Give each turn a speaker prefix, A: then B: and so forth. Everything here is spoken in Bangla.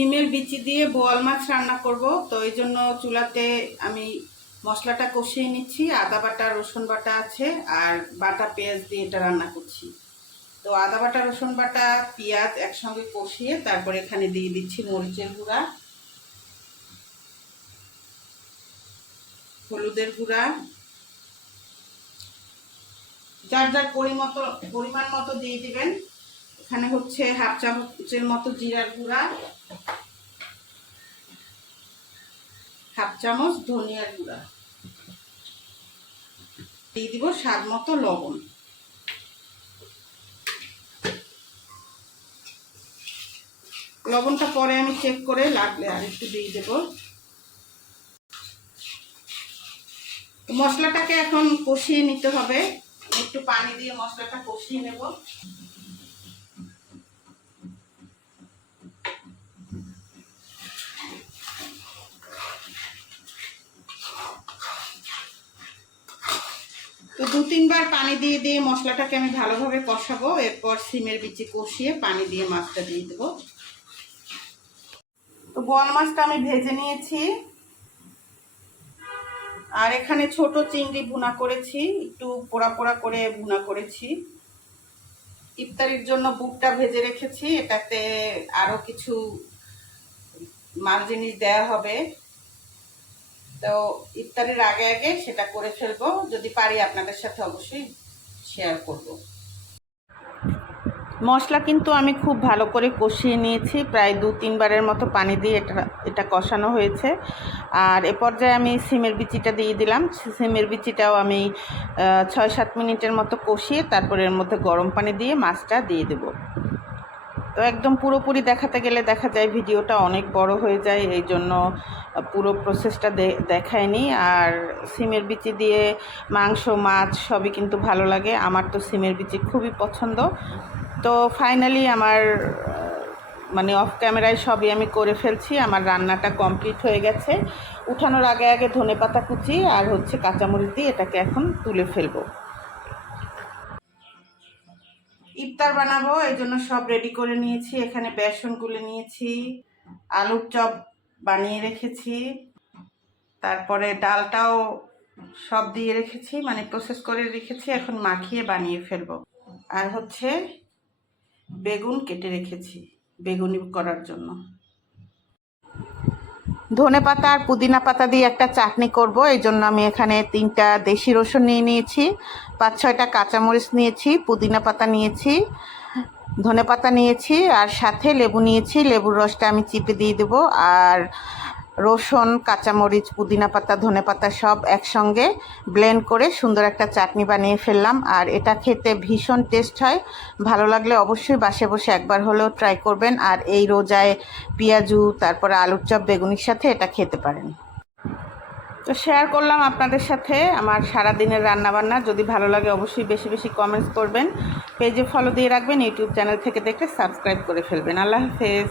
A: শিমের বিচি দিয়ে বোয়াল মাছ রান্না করব। তো এই জন্য চুলাতে আমি মশলাটা কষিয়ে নিচ্ছি। আদা বাটা, রসুন বাটা আছে আর বাটা পেঁয়াজ দিয়ে এটা রান্না করছি। তো আদা বাটা, রসুন বাটা, পেঁয়াজ একসঙ্গে কষিয়ে তারপর এখানে দিয়ে দিচ্ছি মরিচের গুঁড়া, হলুদের গুঁড়া। যার যার পরিমতো পরিমাণ মতো দিয়ে দিবেন। এখানে হচ্ছে হাফ চামচের মতো জিরার গুঁড়া, হাফ চামচ ধনিয়ার গুঁড়া। দিয়ে দিব স্বাদ মতো লবণ। লবণটা পরে আমি চেক করে লাগলে আর একটু দিয়ে দেব। মশলাটাকে এখন কষিয়ে নিতে হবে। একটু পানি দিয়ে মশলাটা কষিয়ে নেব। তো দু তিনবার পানি দিয়ে দিয়ে মশলাটাকে আমি ভালোভাবে কষাবো, এরপর সিমের বিচি কষিয়ে পানি দিয়ে মাছটা দিয়ে দেবো। তো বোয়াল মাছটা আমি ভেজে নিয়েছি। আর এখানে ছোট চিংড়ি ভুনা করেছি, একটু পোড়া পোড়া করে ভুনা করেছি। ইফতারির জন্য বুকটা ভেজে রেখেছি, এটাতে আরও কিছু মাল জিনিস দেওয়া হবে। তো ইফতারির আগে আগে সেটা করে ফেলব। যদি পারি আপনাদের সাথে অবশ্যই শেয়ার করব। মশলা কিন্তু আমি খুব ভালো করে কষিয়ে নিয়েছি। প্রায় দু, তিনবারের মতো পানি দিয়ে এটা এটা কষানো হয়েছে। আর এ পর্যায়ে আমি সিমের বিচিটা দিয়ে দিলাম। সিমের বিচিটাও আমি ছয়, সাত মিনিটের মতো কষিয়ে তারপরে এর মধ্যে গরম পানি দিয়ে মাছটা দিয়ে দেবো। তো একদম পুরোপুরি দেখাতে গেলে দেখা যায় ভিডিওটা অনেক বড় হয়ে যায়, এই জন্য পুরো প্রসেসটা দেখায়নি। আর সিমের বিচি দিয়ে মাংস, মাছ সবই কিন্তু ভালো লাগে। আমার তো সিমের বিচি খুবই পছন্দ। তো ফাইনালি আমার মানে অফ ক্যামেরায় সবই আমি করে ফেলছি। আমার রান্নাটা কমপ্লিট হয়ে গেছে। উঠানোর আগে আগে ধনে পাতা কুচি আর হচ্ছে কাঁচামরিচ দিয়ে এটাকে এখন তুলে ফেলব। ইফতার বানাবো, এই জন্য সব রেডি করে নিয়েছি। এখানে বেসন গুলে নিয়েছি, আলুর চপ বানিয়ে রেখেছি। তারপরে ডালটাও সব দিয়ে রেখেছি মানে প্রসেস করে রেখেছি, এখন মাখিয়ে বানিয়ে ফেলব। আর হচ্ছে বেগুন কেটে রেখেছি, বেগুনি করার জন্য। ধনে পাতা আর পুদিনা পাতা দিয়ে একটা চাটনি করব। এই জন্য আমি এখানে তিনটা দেশি রসুন নিয়ে নিয়েছি, পাঁচ ছয়টা কাঁচামরিচ নিয়েছি, পুদিনা পাতা নিয়েছি, ধনে পাতা নিয়েছি, আর সাথে লেবু নিয়েছি। লেবুর রসটা আমি চিপে দিয়ে দেবো। আর রসুন, কাঁচামরিচ, পুদিনা পাতা, ধনে পাতা সব একসঙ্গে ব্লেন্ড করে সুন্দর একটা চাটনি বানিয়ে ফেললাম। আর এটা খেতে ভীষণ টেস্ট হয়। ভালো লাগলে অবশ্যই বাসে বসে একবার হলেও ট্রাই করবেন। আর এই রোজায় পেঁয়াজু, তারপরে আলুর চপ, বেগুনির সাথে এটা খেতে পারেন। তো শেয়ার করলাম আপনাদের সাথে আমার সারা দিনের রান্নাবান্না। যদি ভালো লাগে অবশ্যই বেশি বেশি কমেন্টস করবেন। পেজে ফলো দিয়ে রাখবেন ইউটিউব চ্যানেল থেকে দেখে সাবস্ক্রাইব করে ফেলবেন। আল্লাহ হাফেজ।